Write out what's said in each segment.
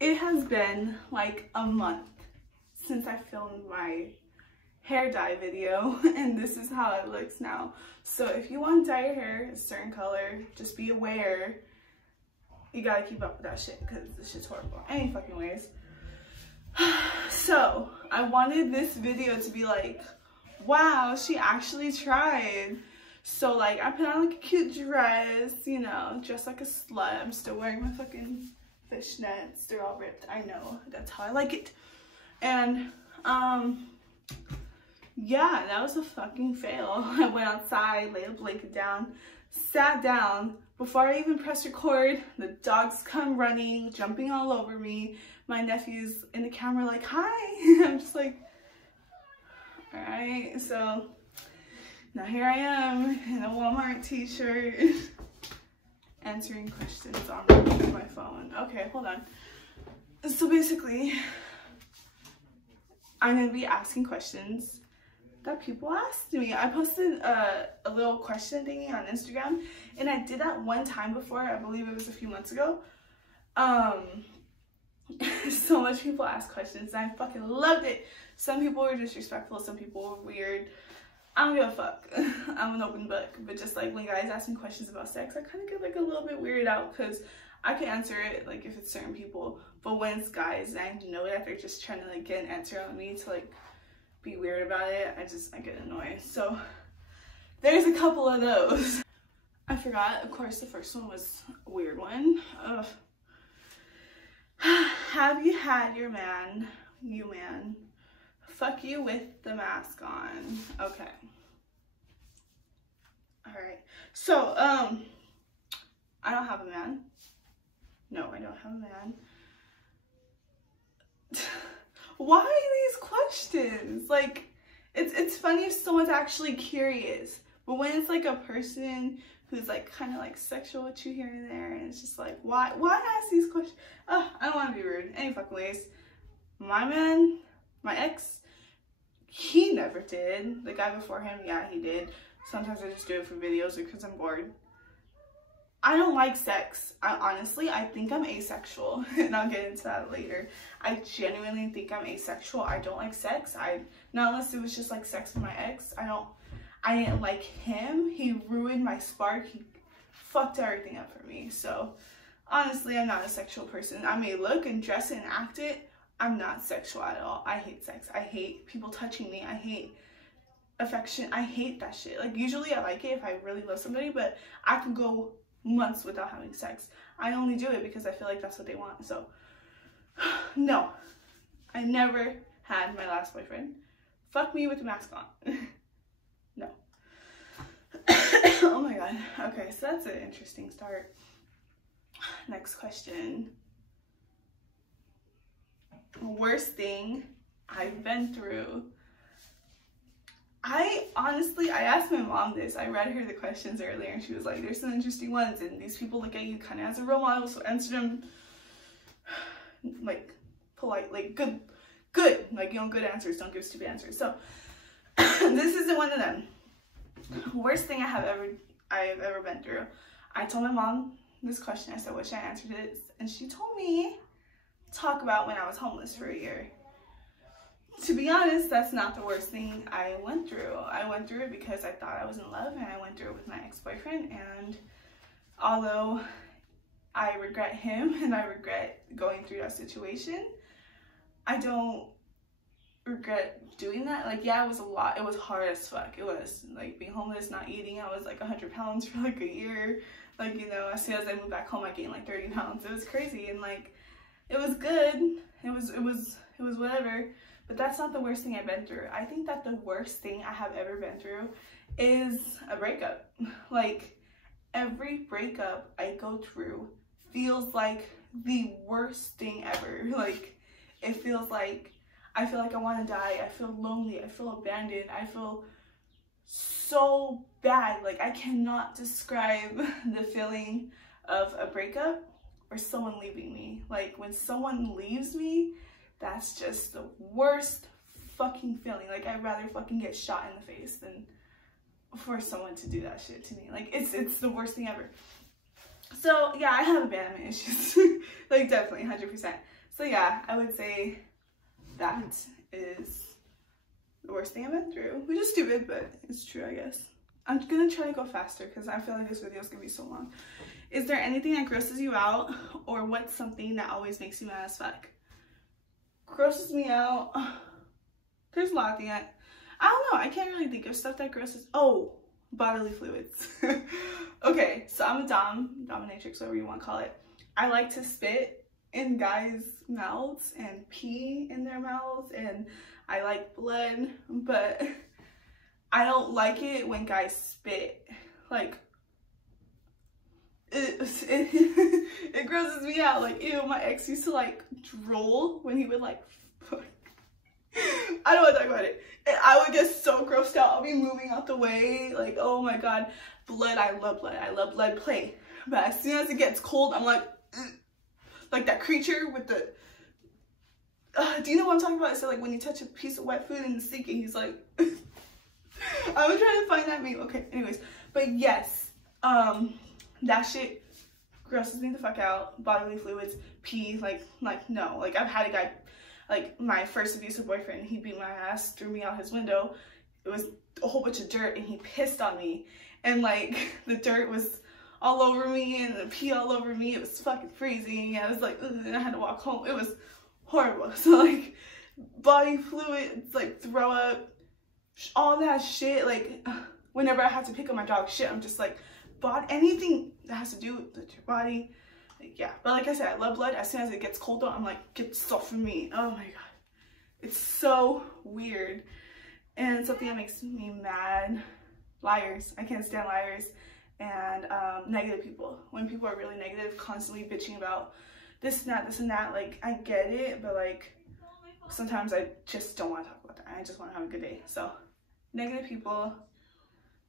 It has been like a month since I filmed my hair dye video, and this is how it looks now. So if you want to dye your hair a certain color, just be aware you gotta keep up with that shit, because this shit's horrible any fucking ways. So I wanted this video to be like, wow, she actually tried. So like I put on like a cute dress, you know, dressed like a slut. I'm still wearing my fucking fishnets. They're all ripped. I know, that's how I like it. And yeah, that was a fucking fail. I went outside, laid a blanket down, sat down. Before I even press record, the dogs come running, jumping all over me. My nephew's in the camera like, hi. I'm just like, all right. So now here I am in a Walmart t-shirt answering questions on my phone. Okay, hold on. So basically, I'm going to be asking questions that people asked me. I posted a little question thingy on Instagram, and I did that one time before. I believe it was a few months ago. So much people asked questions, and I fucking loved it. Some people were disrespectful, some people were weird. I don't give a fuck. I'm an open book. But just like when guys ask me questions about sex, I kind of get like a little bit weirded out, because I can answer it like if it's certain people, but when it's guys and I know that they're just trying to like get an answer on me to like be weird about it, I get annoyed. So there's a couple of those. I forgot, of course, the first one was a weird one. Ugh. Have you had your man, fuck you with the mask on? Okay. Alright. So, I don't have a man. No, I don't have a man. Why these questions? Like, it's funny if someone's actually curious, but when it's like a person who's like kind of like sexual with you here and there, and it's just like, why ask these questions? I don't want to be rude any fucking ways. My man, my ex, he never did. The guy before him, yeah, he did. Sometimes I just do it for videos or because I'm bored. I don't like sex. Honestly, I think I'm asexual, and I'll get into that later. I genuinely think I'm asexual. I don't like sex. Not unless it was just like sex with my ex. I didn't like him. He ruined my spark. He fucked everything up for me. So honestly, I'm not a sexual person. I may look and dress it and act it. I'm not sexual at all. I hate sex. I hate people touching me. I hate affection. I hate that shit. Like, usually I like it if I really love somebody, but I could go months without having sex. I only do it because I feel like that's what they want. So no, I never had my last boyfriend fuck me with the mask on. No. Oh my god. Okay, so that's an interesting start. Next question. Worst thing I've been through. I asked my mom this. I read her the questions earlier, and she was like, there's some interesting ones, and these people look at you kind of as a role model, so answer them like polite, like good, like, you know, good answers, don't give stupid answers. So this isn't one of them. Worst thing I've ever been through. I told my mom this question. I said, what should I answer this? And she told me, talk about when I was homeless for a year. To be honest, that's not the worst thing I went through. I went through it because I thought I was in love, and I went through it with my ex-boyfriend. And although I regret him and I regret going through that situation, I don't regret doing that. Like, yeah, it was a lot. It was hard as fuck. It was like being homeless, not eating. I was like 100 pounds for like a year. Like, you know, as soon as I moved back home, I gained like 30 pounds. It was crazy, and like, it was good. It was whatever. But that's not the worst thing I've been through. I think that the worst thing I have ever been through is a breakup. Like, every breakup I go through feels like the worst thing ever. Like, it feels like, I feel like I want to die. I feel lonely. I feel abandoned. I feel so bad. Like, I cannot describe the feeling of a breakup or someone leaving me. Like, when someone leaves me, that's just the worst fucking feeling. Like, I'd rather fucking get shot in the face than for someone to do that shit to me. Like, it's the worst thing ever. So yeah, I have abandonment issues. Like, definitely 100%. So yeah, I would say that is the worst thing I've been through, which is stupid, but it's true, I guess. I'm gonna try to go faster because I feel like this video is gonna be so long. Is there anything that grosses you out, or what's something that always makes you mad as fuck? Grosses me out. There's a lot of things. I don't know. I can't really think of stuff that grosses. Oh, bodily fluids. Okay, so I'm a dominatrix, whatever you want to call it. I like to spit in guys' mouths and pee in their mouths, and I like blood, but I don't like it when guys spit. Like, it grosses me out. Like, ew, my ex used to like drool when he would like I don't want to talk about it. And I would get so grossed out. I'll be moving out the way. Like, oh my god. Blood, I love blood. I love blood play. But as soon as it gets cold, I'm like, ugh. Like that creature with the, do you know what I'm talking about? So like when you touch a piece of wet food in the sink and he's like, I was trying to find that meme. Okay, anyways. But yes, that shit grosses me the fuck out. Bodily fluids, pee, like no. Like I've had a guy, like my first abusive boyfriend, he beat my ass, threw me out his window. It was a whole bunch of dirt and he pissed on me. And like the dirt was all over me and the pee all over me. It was fucking freezing. I was like, ugh, and I had to walk home. It was horrible. So like body fluids, like throw up, all that shit. Like whenever I have to pick up my dog shit, I'm just like, anything that has to do with your body. Like, yeah, but like I said, I love blood. As soon as it gets cold though, I'm like, get stuff from me. Oh my god, it's so weird. And something that makes me mad, liars. I can't stand liars. And negative people. When people are really negative, constantly bitching about this and that, like I get it, but like sometimes I just don't want to talk about that. I just want to have a good day. So negative people,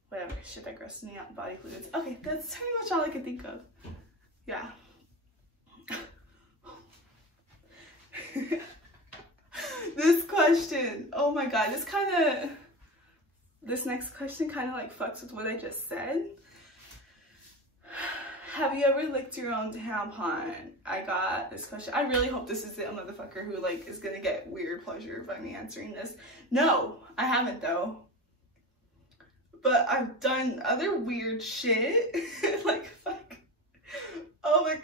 whatever, shit that grosses me out, body fluids. Okay, that's pretty much all I can think of. Yeah. This question, oh my god, this next question kind of like fucks with what I just said. Have you ever licked your own tampon? I got this question. I really hope this isn't a motherfucker who like is gonna get weird pleasure by me answering this. No, I haven't though. But I've done other weird shit. Like, fuck. Oh my,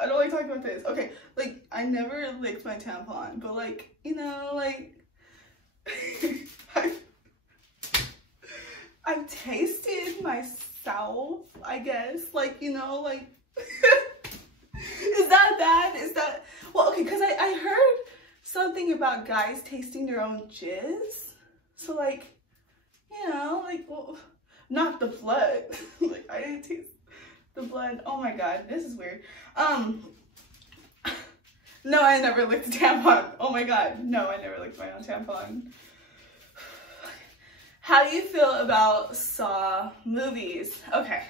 I don't like talking about this. Okay, like, I never licked my tampon, but like, you know, like, I've tasted myself, I guess. Like, you know, like, is that bad? Is that, well, okay, because I heard something about guys tasting their own jizz. So, like, you know, like, well, not the blood. Like, I didn't taste the blood. Oh my god, this is weird. No, I never licked a tampon. Oh my god, no, I never licked my own tampon. How do you feel about Saw movies? Okay.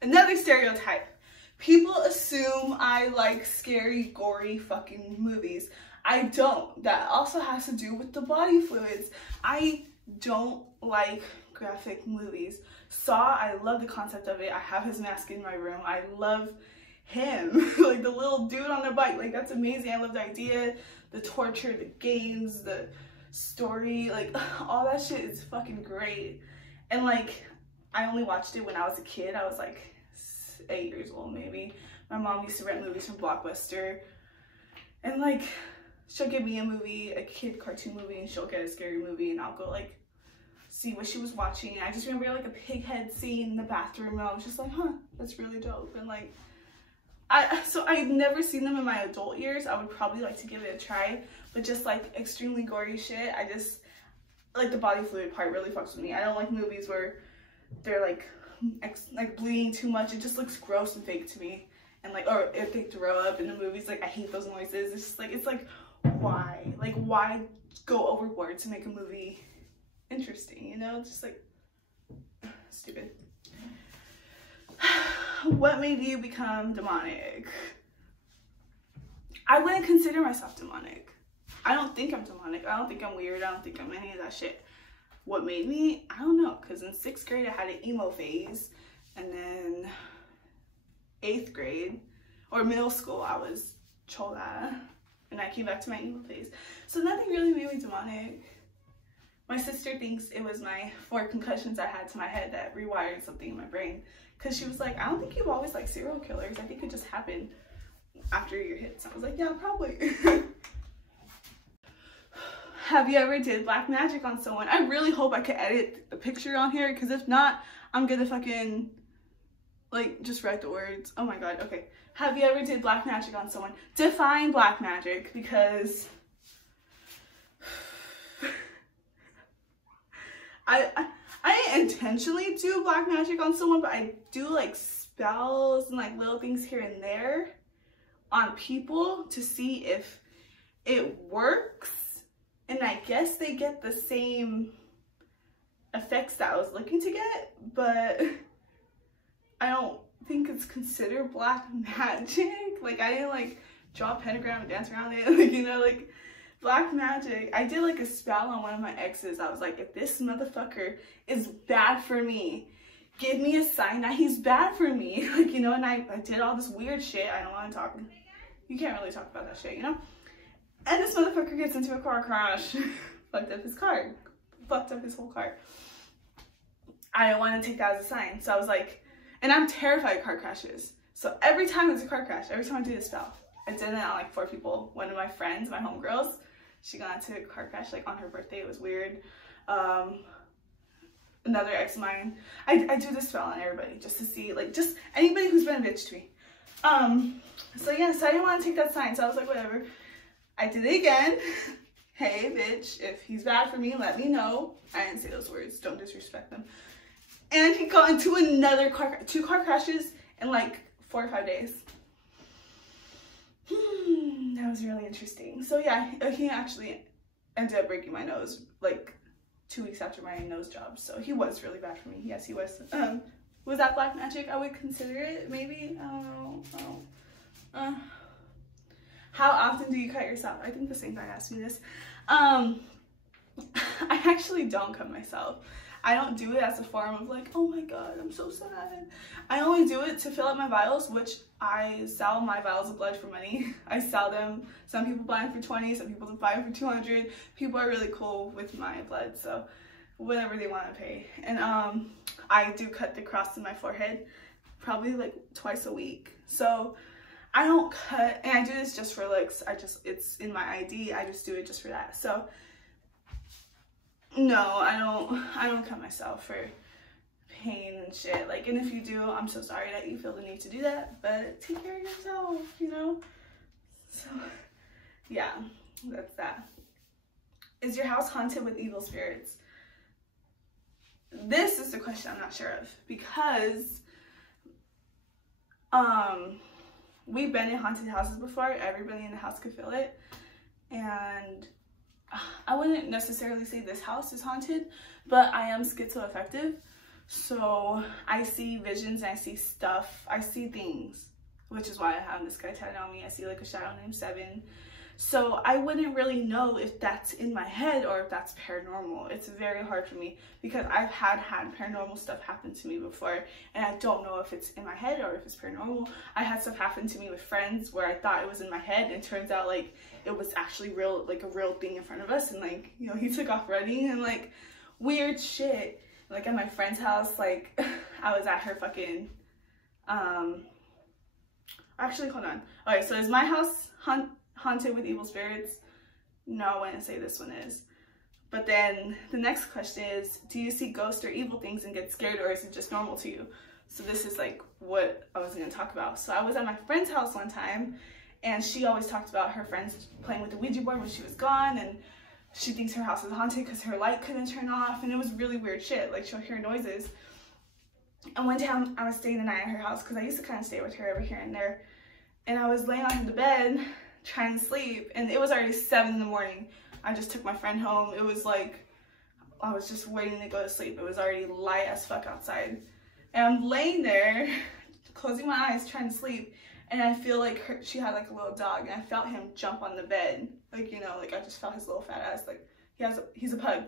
Another stereotype. People assume I like scary, gory fucking movies. I don't. That also has to do with the body fluids. I don't like graphic movies. Saw, I love the concept of it. I have his mask in my room. I love him. Like the little dude on the bike. Like that's amazing. I love the idea, the torture, the games, the story. Like all that shit is fucking great. And like I only watched it when I was a kid. I was like 8 years old maybe. My mom used to rent movies from Blockbuster. And like she'll give me a movie, a kid cartoon movie, and she'll get a scary movie and I'll go like see what she was watching. I just remember like a pig head scene in the bathroom and I was just like, huh, that's really dope. And like so I've never seen them in my adult years. I would probably like to give it a try, but just like extremely gory shit, I just like the body fluid part really fucks with me. I don't like movies where they're like bleeding too much. It just looks gross and fake to me. And like, or if they throw up in the movies, like I hate those noises. It's just like, it's like, why? Like why go overboard to make a movie interesting, you know? It's just like stupid. What made you become demonic? I wouldn't consider myself demonic. I don't think I'm demonic. I don't think I'm weird. I don't think I'm any of that shit. What made me? I don't know. Because in 6th grade, I had an emo phase. And then 8th grade, or middle school, I was chola, and I came back to my evil phase. So nothing really made me demonic. My sister thinks it was my 4 concussions I had to my head that rewired something in my brain. Because she was like, I don't think you've always liked serial killers. I think it just happened after your hits. I was like, yeah, probably. Have you ever did black magic on someone? I really hope I could edit a picture on here, because if not, I'm gonna fucking, like, just write the words. Oh my god, okay. Have you ever did black magic on someone? Define black magic, because I intentionally do black magic on someone, but I do like spells and like little things here and there on people to see if it works, and I guess they get the same effects that I was looking to get, but I don't think it's considered black magic. Like, I didn't like draw a pentagram and dance around it, like, you know, like black magic. I did like a spell on one of my exes. I was like, if this motherfucker is bad for me, give me a sign that he's bad for me. Like, you know, and I did all this weird shit. I don't want to talk. You can't really talk about that shit, you know? And this motherfucker gets into a car crash. Fucked up his car. Fucked up his whole car. I don't want to take that as a sign. So I was like, and I'm terrified of car crashes. So every time it's a car crash, every time I do this spell, I did it on like 4 people. One of my friends, my homegirls, she got into a car crash like on her birthday. It was weird. Another ex of mine. I do this spell on everybody just to see, like, just anybody who's been a bitch to me. So yeah, so I didn't want to take that sign. So I was like, whatever. I did it again. Hey, bitch, if he's bad for me, let me know. I didn't say those words. Don't disrespect them. And he got into another 2 car crashes in like 4 or 5 days. That was really interesting. So yeah, he actually ended up breaking my nose like 2 weeks after my nose job. So he was really bad for me. Yes, he was. Was that black magic? I would consider it, maybe. I don't know. How often do you cut yourself? I think the same guy asked me this. I actually don't cut myself. I don't do it as a form of like, oh my god, I'm so sad. I only do it to fill up my vials, which I sell my vials of blood for money. I sell them. Some people buy them for 20, some people buy them for 200. People are really cool with my blood, so whatever they want to pay. And I do cut the cross in my forehead probably like twice a week. So I don't cut, and I do this just for looks. It's in my ID. I just do it just for that. So no, I don't cut myself for pain and shit. Like, and if you do, I'm so sorry that you feel the need to do that, but take care of yourself, you know? So yeah, that's that. Is your house haunted with evil spirits? This is the question I'm not sure of, because we've been in haunted houses before. Everybody in the house could feel it, and I wouldn't necessarily say this house is haunted, but I am schizoaffective, so I see visions and I see stuff. I see things, which is why I have this guy tattooed on me. I see like a shadow named 7. So I wouldn't really know if that's in my head or if that's paranormal. It's very hard for me because I've had paranormal stuff happen to me before, and I don't know if it's in my head or if it's paranormal. I had stuff happen to me with friends where I thought it was in my head, and it turns out like it was actually real, like a real thing in front of us, and like, you know, he took off running and like weird shit. Like at my friend's house, like I was at her fucking actually, hold on. Okay, so is my house haunted with evil spirits? No, I wouldn't say this one is. But then the next question is, do you see ghosts or evil things and get scared, or is it just normal to you? So this is like what I was going to talk about. So I was at my friend's house one time, and she always talked about her friends playing with the Ouija board when she was gone, and she thinks her house is haunted because her light couldn't turn off, and it was really weird shit. Like, she'll hear noises. And one time I was staying the night at her house because I used to kind of stay with her every here and there, and I was laying on the bed trying to sleep, and it was already 7 in the morning. I just took my friend home. It was like, I was just waiting to go to sleep. It was already light as fuck outside. And I'm laying there, closing my eyes, trying to sleep, and I feel like she had like a little dog, and I felt him jump on the bed. Like, you know, like I just felt his little fat ass, like he's a pug.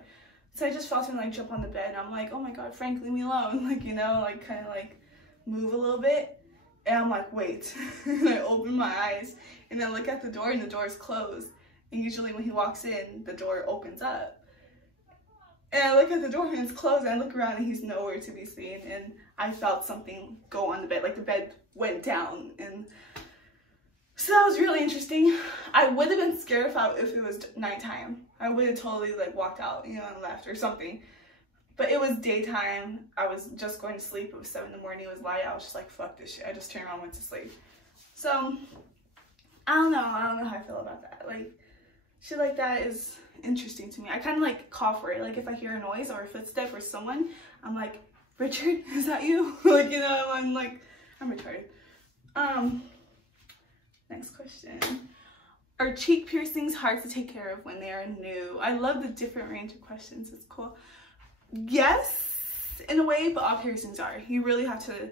So I just felt him like jump on the bed, and I'm like, oh my god, Frank, leave me alone. Like, you know, like kind of like move a little bit. And I'm like, wait. And I open my eyes, and then look at the door and the door is closed. And usually when he walks in, the door opens up. And I look at the door and it's closed, and I look around and he's nowhere to be seen. And I felt something go on the bed, like the bed went down. And so that was really interesting. I would have been scared if it was nighttime. I would have totally like walked out, you know, and left or something. But it was daytime. I was just going to sleep. It was 7 in the morning. It was light. I was just like, fuck this shit. I just turned around and went to sleep. So I don't know how I feel about that. Like, shit like that is interesting to me. I kind of like cough for it. Like if I hear a noise or a footstep or someone, I'm like, Richard, is that you? Like, you know, I'm like, I'm retarded. Next question. Are cheek piercings hard to take care of when they are new? I love the different range of questions. It's cool. Yes, in a way, but all piercings are. You really have to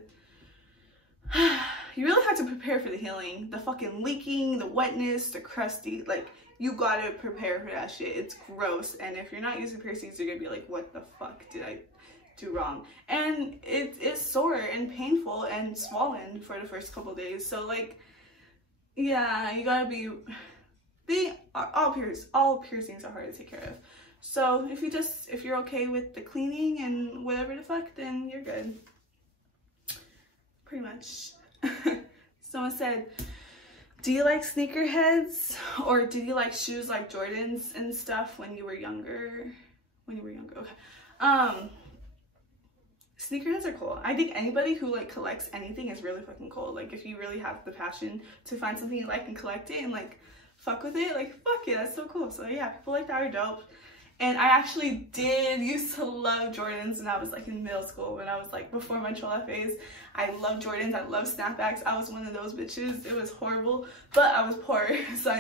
prepare for the healing. The fucking leaking, the wetness, the crusty, like, you gotta prepare for that shit. It's gross. And if you're not using piercings, you're gonna be like, what the fuck did I do wrong? And it is sore and painful and swollen for the first couple days. So like, yeah, you gotta be all piercings are hard to take care of. So if you're okay with the cleaning and whatever the fuck, then you're good. Pretty much. Someone said, do you like sneakerheads, or did you like shoes like Jordans and stuff when you were younger? Okay. Sneakerheads are cool. I think anybody who like collects anything is really fucking cool. Like if you really have the passion to find something you like and collect it and like fuck with it, like fuck it, that's so cool. So yeah, people like that are dope. And I actually used to love Jordans when I was like in middle school, when I was like before my troll phase. I loved Jordans, I loved snapbacks. I was one of those bitches. It was horrible, but I was poor, so I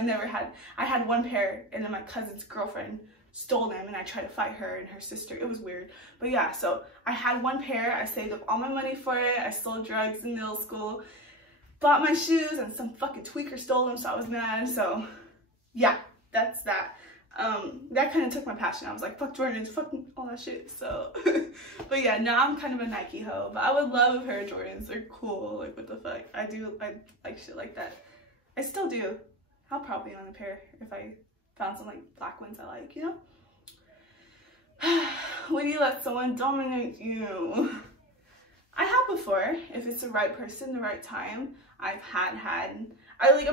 had one pair, and then my cousin's girlfriend stole them, and I tried to fight her and her sister. It was weird. But yeah, so I had one pair. I saved up all my money for it. I sold drugs in middle school, bought my shoes, and some fucking tweaker stole them, so I was mad. So yeah, that's that. That kind of took my passion. I was like, fuck Jordans, fuck all that shit. So but yeah, now I'm kind of a Nike hoe, but I would love a pair of Jordans. They're cool. Like, what the fuck. I like shit like that. I still do. I'll probably own a pair if I found some like black ones I like, you know. Would you let someone dominate you? I have before, if it's the right person, the right time. I'm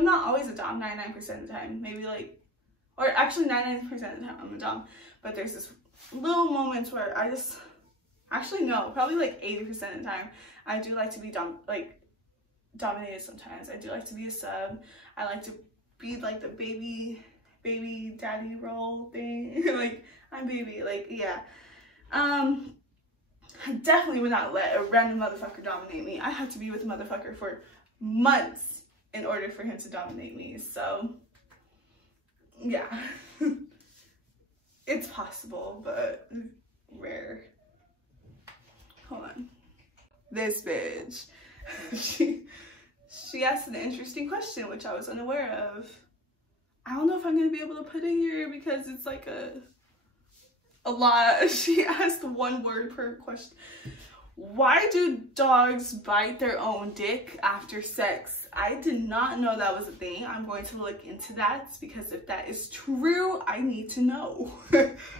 not always a dom 99% of the time. Maybe like, or actually 99% of the time I'm a dom. But there's this little moments where probably like 80% of the time, I do like to be dominated sometimes. I do like to be a sub. I like to be like the baby daddy role thing. Like, I'm baby, like, yeah. I definitely would not let a random motherfucker dominate me. I had to be with a motherfucker for months in order for him to dominate me. So yeah. It's possible, but rare. Hold on. This bitch. She asked an interesting question, which I was unaware of. I don't know if I'm gonna be able to put it here because it's like a lot. She asked one word per question. Why do dogs bite their own dick after sex? I did not know that was a thing. I'm going to look into that because if that is true, I need to know.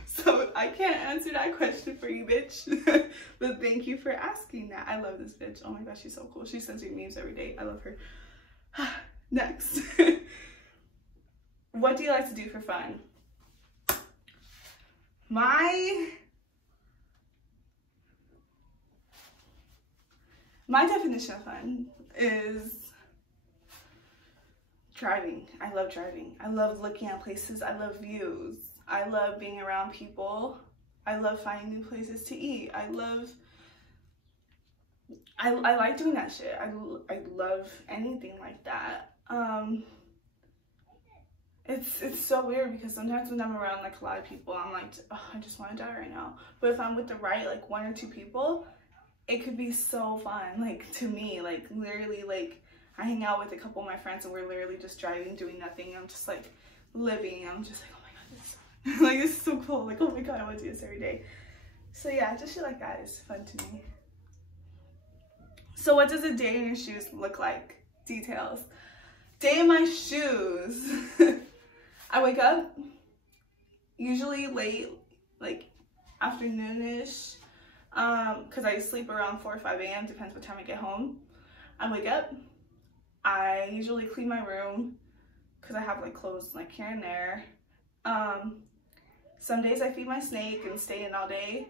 So I can't answer that question for you, bitch. But thank you for asking that. I love this bitch. Oh my gosh, she's so cool. She sends me memes every day. I love her. Next. What do you like to do for fun? My definition of fun is driving. I love driving. I love looking at places. I love views. I love being around people. I love finding new places to eat. I like doing that shit. I love anything like that. It's so weird because sometimes when I'm around like a lot of people, I'm like, oh, I just want to die right now. But if I'm with the right like 1 or 2 people, it could be so fun. Like, to me, like literally, like I hang out with a couple of my friends and we're literally just driving, doing nothing. I'm just like living. I'm just like, oh my god, this is so fun. Like, this is so cool. Like, oh my god, I want to do this every day. So yeah, just shit like that is fun to me. So what does a day in your shoes look like? Details. Day in my shoes. I wake up usually late, like afternoonish, because I sleep around 4 or 5 a.m. depends what time I get home. I wake up, I usually clean my room because I have like clothes like here and there. Some days I feed my snake and stay in all day,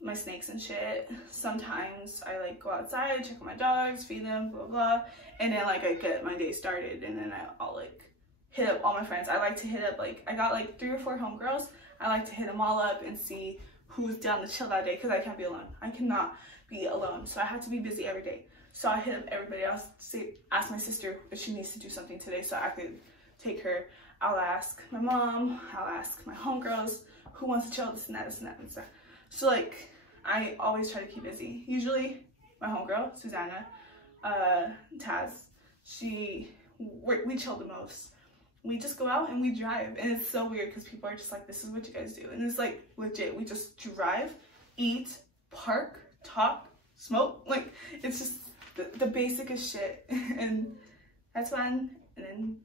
my snakes and shit. Sometimes I like go outside, check on my dogs, feed them, blah blah, and then like I get my day started, and then I'll like hit up all my friends. I like to hit up, like I got like 3 or 4 homegirls. I like to hit them all up and see who's down to chill that day, because I can't be alone. I cannot be alone, so I have to be busy every day. So I hit up everybody else, ask my sister if she needs to do something today so I could take her. I'll ask my mom, I'll ask my homegirls who wants to chill, this and that and stuff. So like I always try to keep busy. Usually my homegirl, Susanna, Taz, we chill the most. We just go out and we drive, and it's so weird because people are just like, this is what you guys do, and it's like legit, we just drive, eat, park, talk, smoke, like it's just the basicest shit. And that's fun. And then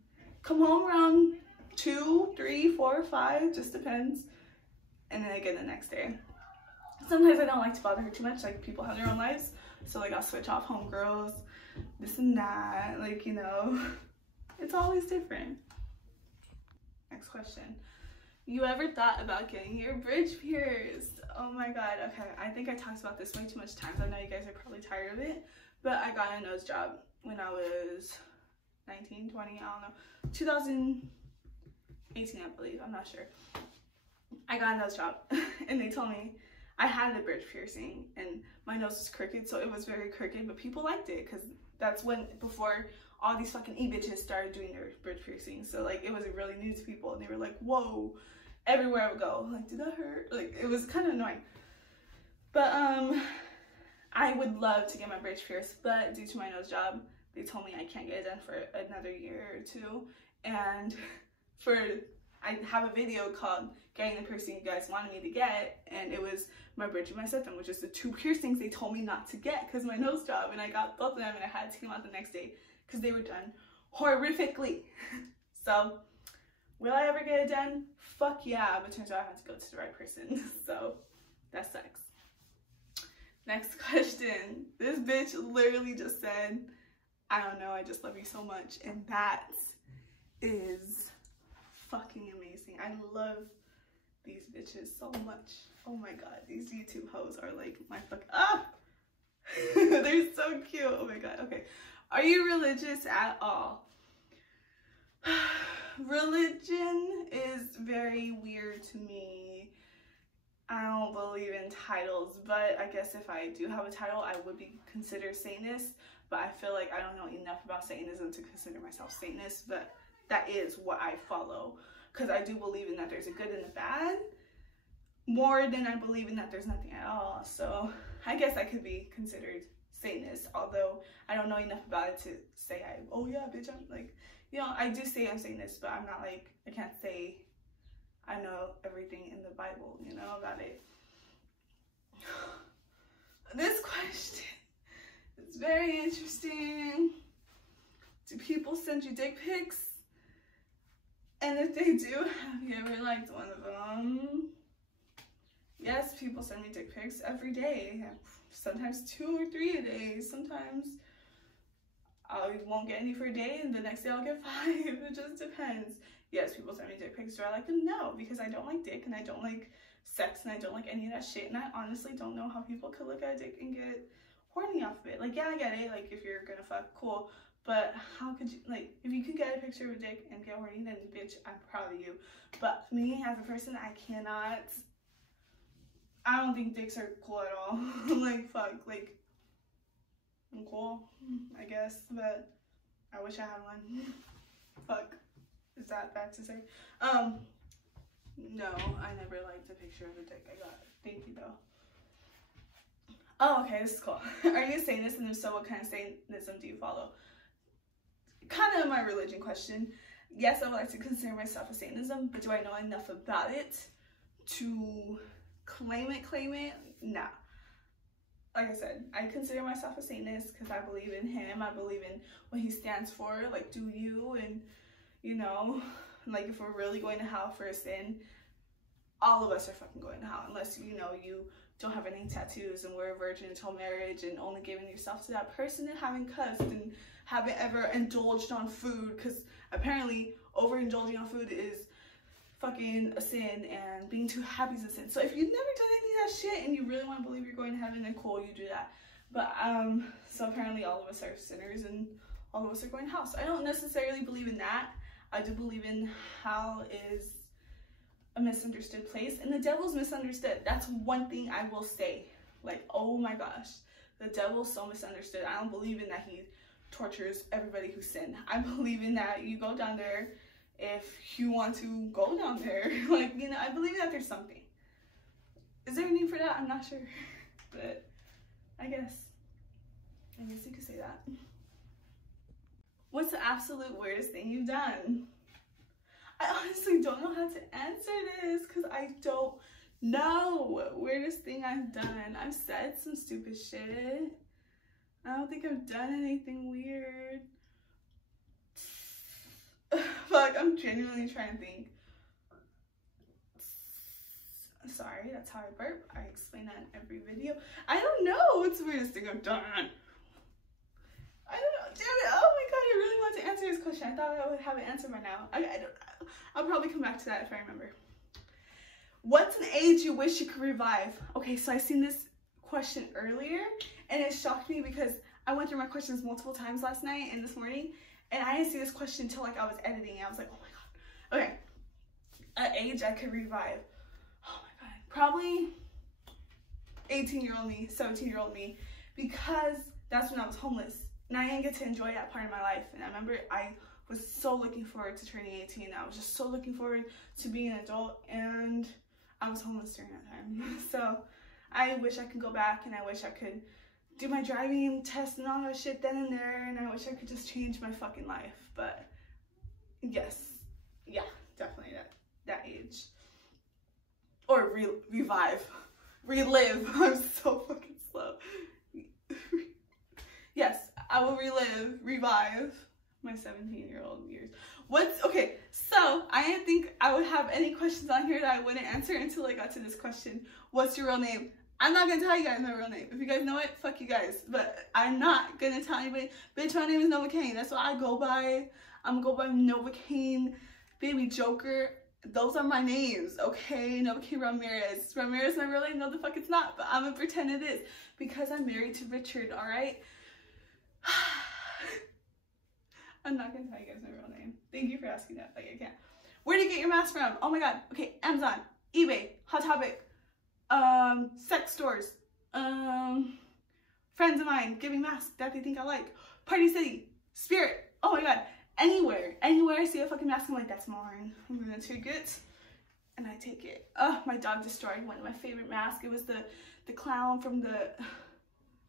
come home around 2, 3, 4, 5, just depends, and then again the next day. Sometimes I don't like to bother her too much, like people have their own lives, so like I'll switch off homegirls, this and that, like, you know, it's always different. Next question. You ever thought about getting your bridge pierced? Oh my god, okay, I think I talked about this way too much times. I know you guys are probably tired of it, but I got a nose job when I was 19, 20, I don't know, 2018 I believe, I'm not sure. I got a nose job and they told me I had a bridge piercing and my nose was crooked, so it was very crooked, but people liked it because that's when, before all these fucking e-bitches started doing their bridge piercing, so like it was really new to people and they were like, whoa, everywhere I would go, like, did that hurt? Like, it was kind of annoying. But I would love to get my bridge pierced, but due to my nose job, they told me I can't get it done for another year or 2. And I have a video called Getting the Piercing You Guys Wanted Me to Get, and it was my bridge and my septum, which is the 2 piercings they told me not to get because my nose job, and I got both of them and I had to take them out the next day because they were done horrifically. So will I ever get it done? Fuck yeah, but turns out I have to go to the right person. So that sucks. Next question. This bitch literally just said, I don't know, I just love you so much. And that is fucking amazing. I love these bitches so much. Oh my god, these YouTube hoes are like my fuck. Ah! They're so cute. Oh my god. Okay. Are you religious at all? Religion is very weird to me. I don't believe in titles, but I guess if I do have a title, I would be considered Satanist. But I feel like I don't know enough about Satanism to consider myself Satanist, but that is what I follow. Because I do believe in that there's a good and a bad, more than I believe in that there's nothing at all. So I guess I could be considered Satanist, although I don't know enough about it to say oh yeah, bitch, I'm like, you know, I do say I'm Satanist, but I'm not like, I can't say I know everything in the Bible, you know, about it. This question is very interesting. Do people send you dick pics? And if they do, have you ever liked one of them? Yes, people send me dick pics every day. Sometimes 2 or 3 a day. Sometimes I won't get any for a day and the next day I'll get 5. It just depends. Yes, people send me dick pics. Do I like them? No, because I don't like dick and I don't like sex and I don't like any of that shit. And I honestly don't know how people could look at a dick and get horny off of it. Like, yeah, I get it. Like, if you're gonna fuck, cool. But how could you, like, if you could get a picture of a dick and get horny, then bitch, I'm proud of you. But me as a person, I cannot. I don't think dicks are cool at all. Like, fuck, like, I'm cool, I guess, but I wish I had one. Fuck. Is that bad to say? No, I never liked a picture of a dick I got. Thank you, though. Oh, okay, this is cool. Are you a Satanist, and if so, what kind of Satanism do you follow? Kind of my religion question. Yes, I would like to consider myself a Satanism, but do I know enough about it to claim it? Nah. like I said, I consider myself a Satanist because I believe in him. I believe in what he stands for. Like, do you? And, you know, like, if we're really going to hell for a sin, all of us are fucking going to hell. Unless, you know, you don't have any tattoos and we're a virgin until marriage and only giving yourself to that person and haven't cussed and haven't ever indulged on food. Because apparently overindulging on food is fucking a sin, and being too happy is a sin. So if you've never done any of that shit and you really want to believe you're going to heaven, then cool, you do that. But so apparently all of us are sinners and all of us are going to hell. So I don't necessarily believe in that. I do believe in hell is a misunderstood place, and the devil's misunderstood. That's one thing I will say. Like, oh my gosh, the devil's so misunderstood. I don't believe in that he tortures everybody who sinned. I believe in that you go down there if you want to go down there. Like, you know, I believe that there's something. Is there a name for that? I'm not sure. But I guess you could say that. What's the absolute weirdest thing you've done? I honestly don't know how to answer this because I don't know. Weirdest thing I've done. I've said some stupid shit. I don't think I've done anything weird. Fuck, I'm genuinely trying to think. Sorry, that's how I burp. I explain that in every video. I don't know what's the weirdest thing I've done. I don't know. Damn it. Oh my god, I really want to answer this question. I thought I would have an answer by now. I don't know. I'll probably come back to that if I remember. What's an age you wish you could revive? Okay, so I seen this question earlier and it shocked me because I went through my questions multiple times last night and this morning. And I didn't see this question until like I was editing. I was like, oh my god. Okay. An age I could revive. Oh my god. Probably 18-year-old me, 17-year-old me. Because that's when I was homeless. And I didn't get to enjoy that part of my life. And I remember I was so looking forward to turning 18. I was just so looking forward to being an adult. And I was homeless during that time. So I wish I could go back and I wish I could do my driving test and all that shit then and there, and I wish I could just change my fucking life. But yes, yeah, definitely that age. Or relive. I'm so fucking slow. Yes, I will revive my 17-year-old years. Okay, so I didn't think I would have any questions on here that I wouldn't answer until I got to this question. What's your real name? I'm not gonna tell you guys my real name. If you guys know it, fuck you guys. But I'm not gonna tell anybody. Bitch, my name is Novocaine. That's what I go by. I'm gonna go by Novocaine, Baby Joker. Those are my names, okay? Novocaine Ramirez. Ramirez my real name? No, the fuck it's not. But I'm gonna pretend it is because I'm married to Richard, alright? I'm not gonna tell you guys my real name. Thank you for asking that. Like, I can't. Where do you get your mask from? Oh my god. Okay, Amazon, eBay, Hot Topic. Sex stores, friends of mine giving masks that they think I like, Party City, Spirit, oh my god, anywhere I see a fucking mask, I'm like, that's mine, I'm gonna take it, and I take it. My dog destroyed one of my favorite masks. It was the clown from the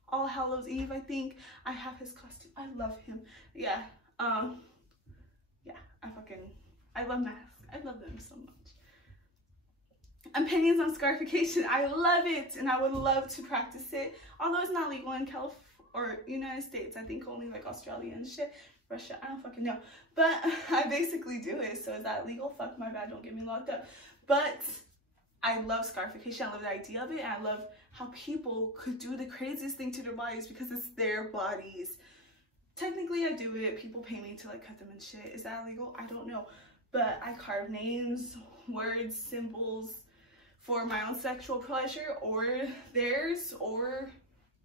All Hallows Eve, I think. I have his costume, I love him. Yeah, yeah, I love masks, I love them so much. Opinions on scarification. I love it and I would love to practice it. Although it's not legal in California or United States. I think only like Australia and shit. Russia, I don't fucking know. But I basically do it. So is that legal? Fuck my bad, don't get me locked up. But I love scarification. I love the idea of it. And I love how people could do the craziest thing to their bodies because it's their bodies. Technically I do it. People pay me to like cut them and shit. Is that illegal? I don't know. But I carve names, words, symbols, for my own sexual pleasure or theirs or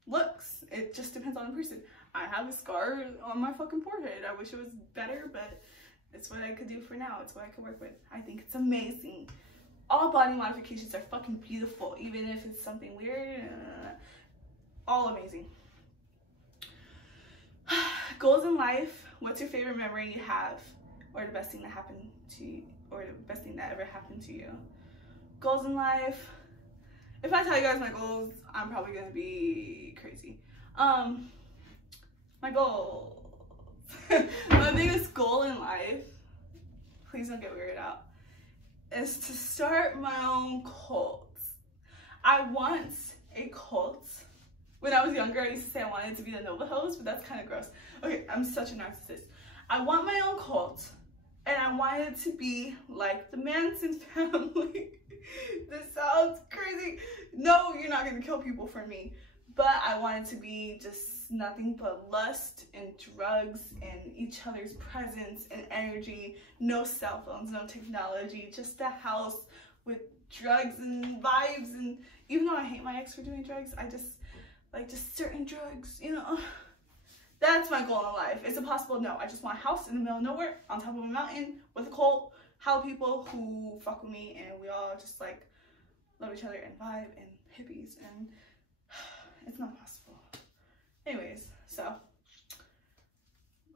looks. It just depends on the person. I have a scar on my fucking forehead. I wish it was better, but it's what I could do for now. It's what I could work with. I think it's amazing. All body modifications are fucking beautiful, even if it's something weird. All amazing. Goals in life. What's your favorite memory you have, or the best thing that happened to you, or the best thing that ever happened to you? Goals in life. If I tell you guys my goals, I'm probably gonna be crazy. My goals. My biggest goal in life, please don't get weirded out, is to start my own cult. I want a cult When I was younger, I used to say I wanted to be the Nova host, but that's kind of gross. Okay, I'm such a narcissist. I want my own cult, and I want it to be like the Manson family. This sounds crazy. No, you're not gonna kill people for me. But I want it to be just nothing but lust and drugs and each other's presence and energy. No cell phones, no technology, just a house with drugs and vibes. And even though I hate my ex for doing drugs, I just like just certain drugs, you know. That's my goal in life. Is it possible? No. I just want a house in the middle of nowhere on top of a mountain with a cult, how people who fuck with me, and we all just like love each other and vibe and hippies, and it's not possible. Anyways, so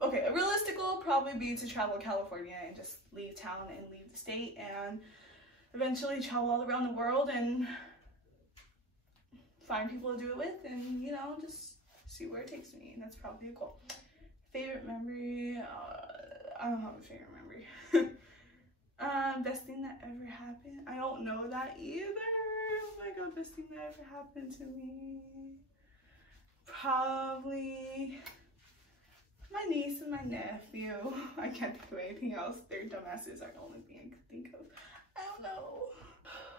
okay, a realistic goal probably be to travel to California and just leave town and leave the state and eventually travel all around the world and find people to do it with, and you know, just see where it takes me. And that's probably a goal. Favorite memory, I don't have a favorite memory. Best thing that ever happened, I don't know that either. Oh my god, best thing that ever happened to me, probably my niece and my nephew. I can't think of anything else. Their dumbasses are the only thing I can think of. I don't know.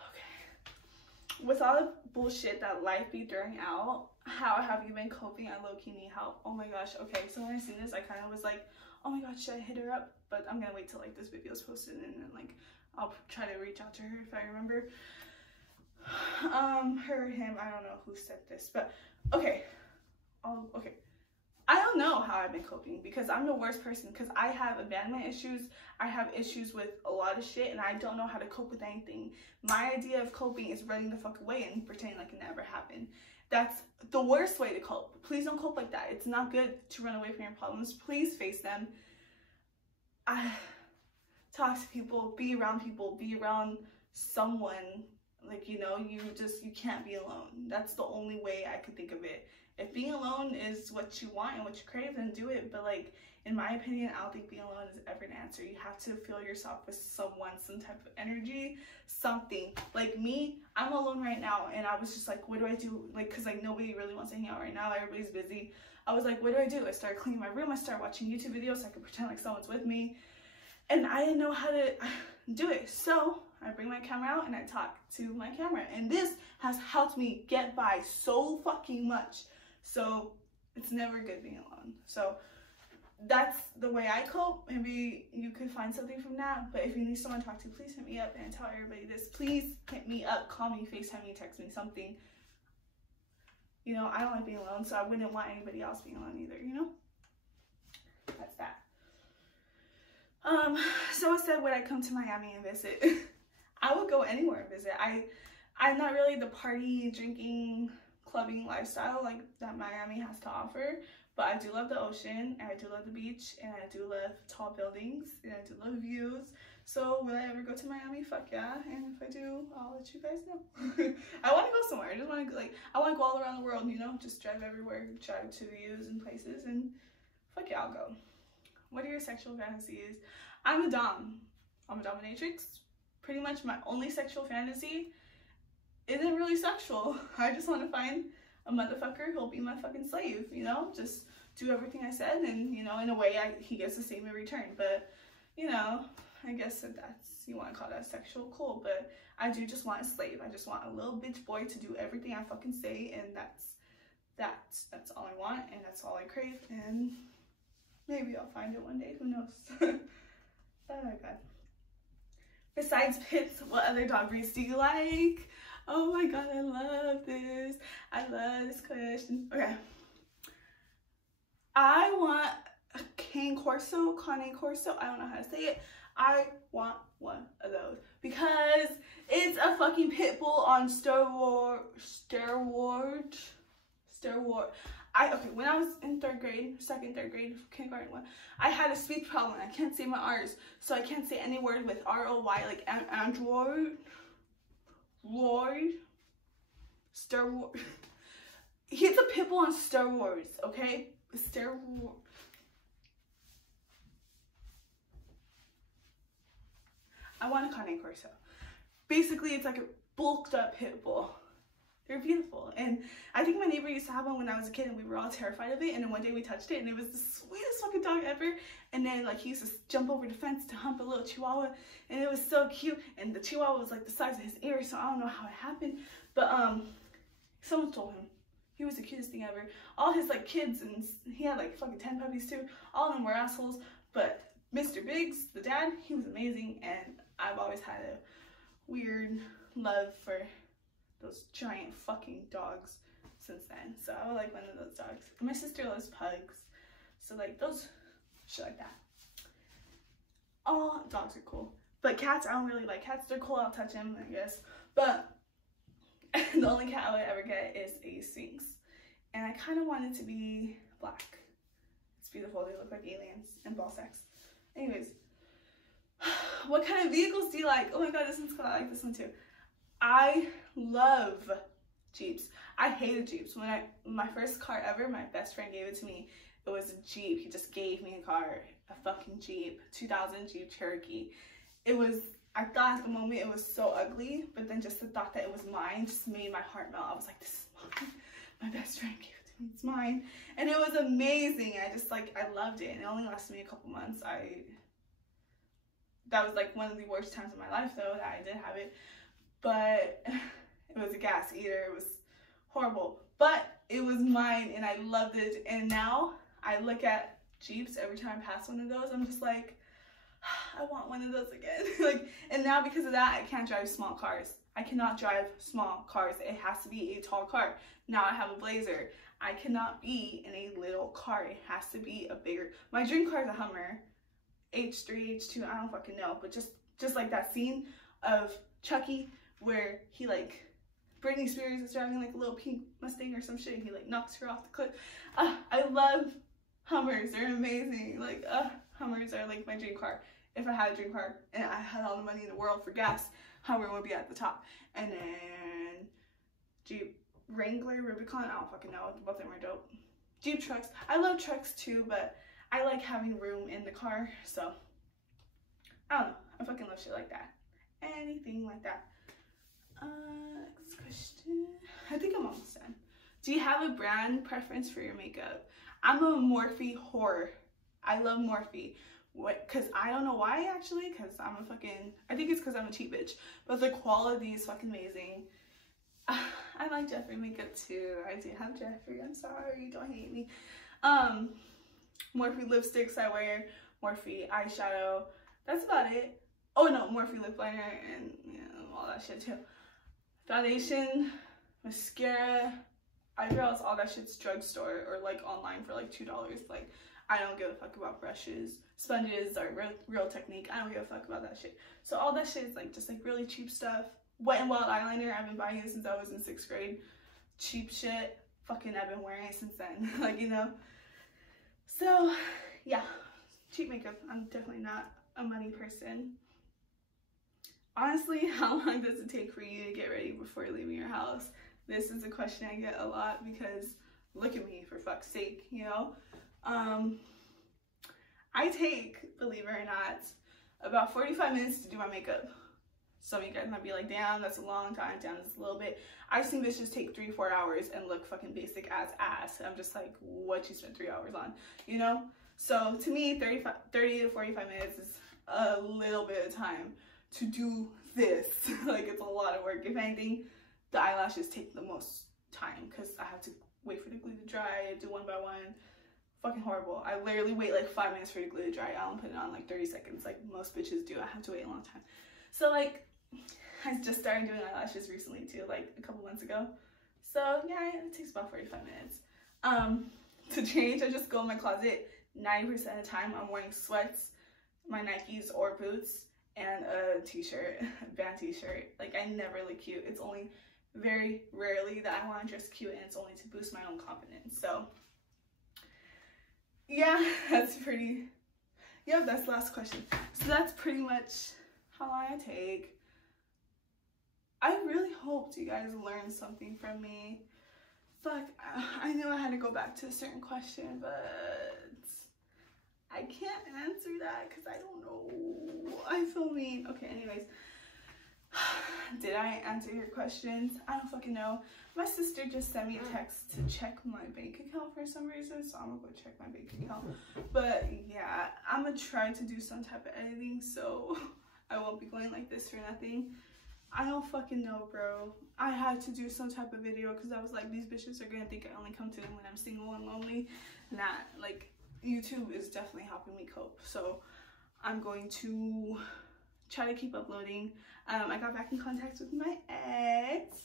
Okay, with all the bullshit that life be throwing out, how have you been coping? I low-key need help. Oh my gosh. Okay, so when I seen this, I kind of was like, oh my god, should I hit her up? But I'm gonna wait till like this video is posted, and then like I'll try to reach out to her if I remember. Her, him, I don't know who said this, but okay. Okay, I don't know how I've been coping because I'm the worst person, because I have abandonment issues. I have issues with a lot of shit, and I don't know how to cope with anything. My idea of coping is running the fuck away and pretending like it never happened. That's the worst way to cope. Please don't cope like that. It's not good to run away from your problems. Please face them. Talk to people, be around someone. Like, you know, you can't be alone. That's the only way I could think of it. If being alone is what you want and what you crave, then do it. But like, in my opinion, I don't think being alone is ever an answer. You have to fill yourself with someone, some type of energy, something. Like me, I'm alone right now, and I was just like, what do I do? Like, cause like nobody really wants to hang out right now. Everybody's busy. I was like, what do? I started cleaning my room. I started watching YouTube videos so I could pretend like someone's with me. And I didn't know how to do it. So I bring my camera out and I talk to my camera. And this has helped me get by so fucking much. So it's never good being alone. So that's the way I cope. Maybe you could find something from that. But if you need someone to talk to, please hit me up and tell everybody this. Please hit me up, call me, FaceTime me, text me, something. You know, I don't like being alone, so I wouldn't want anybody else being alone either, you know? That's that. So I said, would I come to Miami and visit? I would go anywhere and visit. I'm not really the party, drinking, clubbing lifestyle like that Miami has to offer, but I do love the ocean, and I do love the beach, and I do love tall buildings, and I do love views. So will I ever go to Miami? Fuck yeah. And if I do, I'll let you guys know. I want to go somewhere. I just want to, like, I want to go all around the world, you know, just drive everywhere, drive to views and places, and fuck yeah, I'll go. What are your sexual fantasies? I'm a dom. I'm a dominatrix. Pretty much my only sexual fantasy isn't really sexual. I just want to find a motherfucker who'll be my fucking slave, you know? Just do everything I said, and, you know, in a way, he gets the same in return. But, you know, I guess if that's, you want to call that sexual, cool. But I do just want a slave. I just want a little bitch boy to do everything I fucking say, and that's all I want, and that's all I crave, and maybe I'll find it one day, who knows. Oh my god. Besides Pics, what other dog breeds do you like? Oh my god, I love this. I love this question. Okay. I want a cane corso, I don't know how to say it. I want one of those because it's a fucking pit bull on steroid. Okay, when I was in third grade, kindergarten one, I had a speech problem. I can't say my R's, so I can't say any word with R-O-Y, like android, steroid. He's a pit bull on steroids, okay? Steroid. I want a cane corso. Basically, it's like a bulked up pit bull. They're beautiful. And I think my neighbor used to have one when I was a kid and we were all terrified of it. And then one day we touched it and it was the sweetest fucking dog ever. And then like he used to jump over the fence to hump a little chihuahua and it was so cute. And the chihuahua was like the size of his ear, so I don't know how it happened. But someone told him he was the cutest thing ever. All his like kids, and he had like fucking 10 puppies too. All of them were assholes. But Mr. Biggs, the dad, he was amazing. And I've always had a weird love for those giant fucking dogs since then. So I would like one of those dogs. My sister loves pugs, so like those shit like that. All dogs are cool, but cats, I don't really like cats. They're cool, I'll touch them, I guess, but the only cat I would ever get is a Sphinx, and I kind of want it to be black. It's beautiful. They look like aliens and ball sacks. Anyways, what kind of vehicles do you like? Oh my god, this one's cool. I like this one too. I love Jeeps. I hated Jeeps. When my first car ever, my best friend gave it to me. It was a Jeep. He just gave me a car, a fucking Jeep, 2000 Jeep Cherokee. It was, I thought at the moment it was so ugly, but then just the thought that it was mine just made my heart melt. I was like, this is mine. My best friend gave it to me. It's mine. And it was amazing. I just like, I loved it. And it only lasted me a couple months. That was like one of the worst times of my life though, that I did have it. But it was a gas eater. It was horrible, but it was mine and I loved it. And now I look at Jeeps every time I pass one of those. I'm just like, I want one of those again. Like, and now because of that, I can't drive small cars. I cannot drive small cars. It has to be a tall car. Now I have a Blazer. I cannot be in a little car. It has to be a bigger. My dream car is a Hummer, H3, H2. I don't fucking know, but just like that scene of Chucky, where he like, Britney Spears is driving like a little pink Mustang or some shit and he like knocks her off the cliff. I love Hummers, they're amazing. Like, Hummers are like my dream car. If I had a dream car and I had all the money in the world for gas, Hummer would be at the top. And then Jeep Wrangler, Rubicon, I don't fucking know, both of them are dope. Jeep trucks, I love trucks too, but I like having room in the car, so I don't know, I fucking love shit like that. Anything like that. Next question. I think I'm almost done. Do you have a brand preference for your makeup? I'm a Morphe whore. I love Morphe. What? Cause I don't know why actually. Cause I'm a fucking. I think it's cause I'm a cheap bitch. But the quality is fucking amazing. I like Jeffree makeup too. I do have Jeffree. I'm sorry. Don't hate me. Morphe lipsticks I wear. Morphe eyeshadow. That's about it. Oh no, Morphe lip liner and you know, all that shit too. Foundation, mascara, eyebrows, all that shit's drugstore or like online for like $2. Like, I don't give a fuck about brushes. Sponges are real Technique. I don't give a fuck about that shit. So all that shit is like just like really cheap stuff. Wet n Wild eyeliner, I've been buying it since I was in 6th grade. Cheap shit. Fucking I've been wearing it since then. Like, you know. So yeah, cheap makeup. I'm definitely not a money person. Honestly, how long does it take for you to get ready before leaving your house? This is a question I get a lot because look at me, for fuck's sake, you know? I take, believe it or not, about 45 minutes to do my makeup. Some of you guys might be like, damn, that's a long time, damn, that's a little bit. I've seen bitches take 3-4 hours and look fucking basic as ass. I'm just like, what you spent 3 hours on, you know? So to me, 30 to 45 minutes is a little bit of time to do this. Like, it's a lot of work. If anything, the eyelashes take the most time because I have to wait for the glue to dry, do one by one. Fucking horrible. I literally wait like 5 minutes for the glue to dry. I don't put it on like 30 seconds like most bitches do. I have to wait a long time. So like, I just started doing eyelashes recently too, like a couple months ago. So yeah, it takes about 45 minutes. To change, I just go in my closet. 90% of the time I'm wearing sweats, my Nikes or boots, and a t-shirt, a band t-shirt. Like, I never look cute. It's only very rarely that I want to dress cute, and it's only to boost my own confidence. So yeah, that's the last question. So that's pretty much how long I take. I really hoped you guys learned something from me. Fuck, I knew I had to go back to a certain question, but I can't answer that because I don't know. I feel mean. Okay, anyways. Did I answer your questions? I don't fucking know. My sister just sent me a text to check my bank account for some reason, so I'm gonna go check my bank account. But yeah, I'm gonna try to do some type of editing, so I won't be going like this for nothing. I don't fucking know, bro. I had to do some type of video because I was like, these bitches are gonna think I only come to them when I'm single and lonely. Nah, like, YouTube is definitely helping me cope. So I'm going to try to keep uploading. I got back in contact with my ex,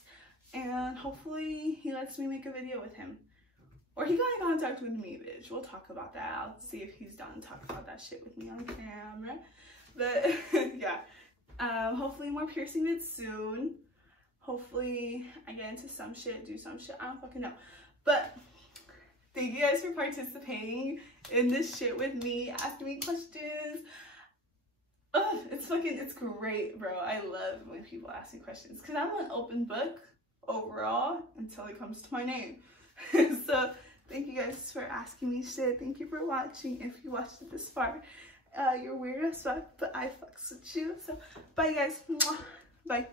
and hopefully he lets me make a video with him. Or he got in contact with me, bitch. We'll talk about that. I'll see if he's down to talk about that shit with me on camera. But yeah. Hopefully more piercing vids soon. Hopefully I get into some shit, do some shit. I don't fucking know. But thank you guys for participating in this shit with me, asking me questions. Ugh, it's great, bro. I love when people ask me questions because I'm an open book overall until it comes to my name. So thank you guys for asking me shit. Thank you for watching. If you watched it this far, you're weird as fuck, but I fucks with you. So bye guys. Bye.